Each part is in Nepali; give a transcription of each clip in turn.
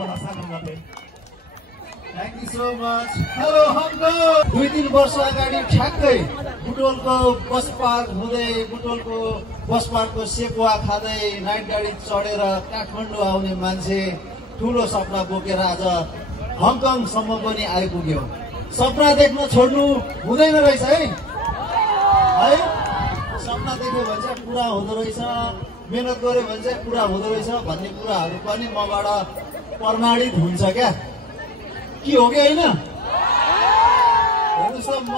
Thank you so much. Hello, Hangko. 2-3 वर्ष अगाडि ठ्याक्कै बुटोलको बस पार्क हुँदै बुटोलको बस पार्कको सेकुवा खाँदै नाइट गाडी चढेर काठमाडौँ आउने मान्छे ठुलो सपना बोकेर आज हङकङसम्म पनि आइपुग्यो। सपना देख्न छोड्नु हुँदैन रहेछ है सपना देख्यो भने चाहिँ पुरा हुँदो रहेछ, मेहनत गर्यो भने चाहिँ पुरा हुँदो रहेछ भन्ने कुराहरू पनि मबाट प्रमाणित हुन्छ क्या। के हो कि होइन? हेर्नुहोस् म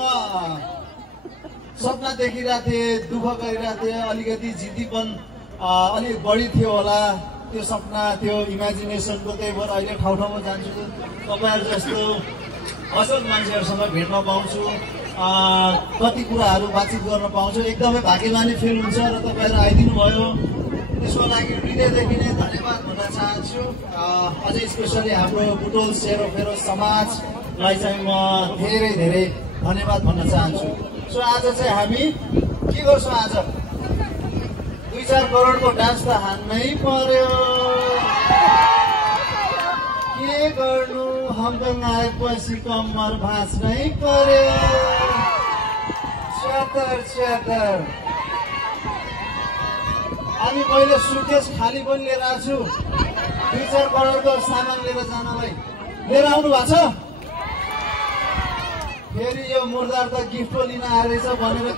सपना देखिरहेको थिएँ, दुःख गरिरहेको थिएँ, अलिकति जिद्दीपन अलिक बढी थियो होला। त्यो सपना त्यो इमेजिनेसनको त्यही भएर अहिले ठाउँ ठाउँमा जान्छु, तपाईँहरू जस्तो असल मान्छेहरूसँग भेट्न पाउँछु, कति कुराहरू बातचित गर्न पाउँछु। एकदमै भाग्यमानी फिल हुन्छ र तपाईँहरू आइदिनु भयो, त्यसको लागि हृदयदेखि नै धन्यवाद भन्न चाहन्छु। अझै स्पेसली हाम्रो बुटोल सेरोफेरो समाजलाई चाहिँ म धेरै धेरै धन्यवाद भन्न चाहन्छु। सो आज चाहिँ हामी के गर्छौँ? आज 2-4 करोडको डान्स त हान्नै पर्यो। के गर्नु, हङकङ आएपछि कम्मर भाँच्नै पर्यो। च्यातर अनि मैले सुटकेस खाली पनि लिएर आएको छु 2-4 करोडको सामान लिएर जानलाई। लिएर आउनु भएको छ? फेरि यो मुर्दार त गिफ्ट लिन आएछ भनेर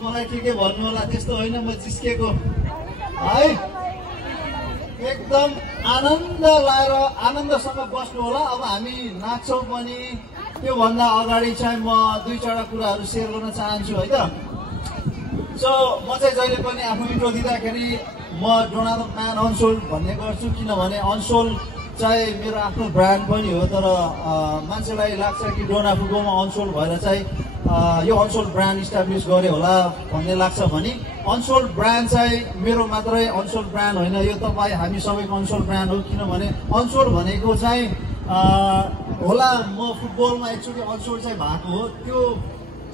मलाई के भन्नु होला, त्यस्तो होइन, म जिस्केको है। एकदम आनन्द लाएर आनन्दसँग बस्नु होला। अब हामी नाच्छौँ पनि, त्योभन्दा अगाडि चाहिँ म 2-4 कुराहरू सेयर गर्न चाहन्छु है त। सो म चाहिँ जहिले पनि आफ्नो इन्ट्रो दिँदाखेरि म डोनाल्ड म्यान अनसोल्ड भन्ने गर्छु, किनभने अनसोल्ड चाहिँ मेरो आफ्नो ब्रान्ड पनि हो। तर मान्छेलाई लाग्छ कि डोनाफुगोमा अनसोल्ड भएर चाहिँ यो अनसोल्ड ब्रान्ड इस्टाब्लिस गरे होला भन्ने लाग्छ भने अनसोल्ड ब्रान्ड चाहिँ मेरो मात्रै अनसोल्ड ब्रान्ड होइन, यो तपाईँ हामी सबैको अनसोल्ड ब्रान्ड हो। किनभने अनसोल्ड भनेको चाहिँ होला म फुटबलमा एकचोटि अनसोल्ड चाहिँ भएको हो, त्यो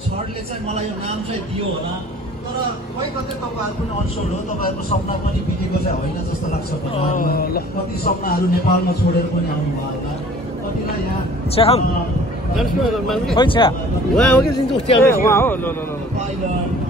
सरले चाहिँ मलाई यो नाम चाहिँ दियो होला। तर खै कतै तपाईँहरू पनि अनसोल्ड हो, तपाईँहरूको सपना पनि बितेको चाहिँ होइन जस्तो लाग्छ। कति सपनाहरू नेपालमा छोडेर पनि आउनुभयो होला, कतिलाई यहाँ पाइलट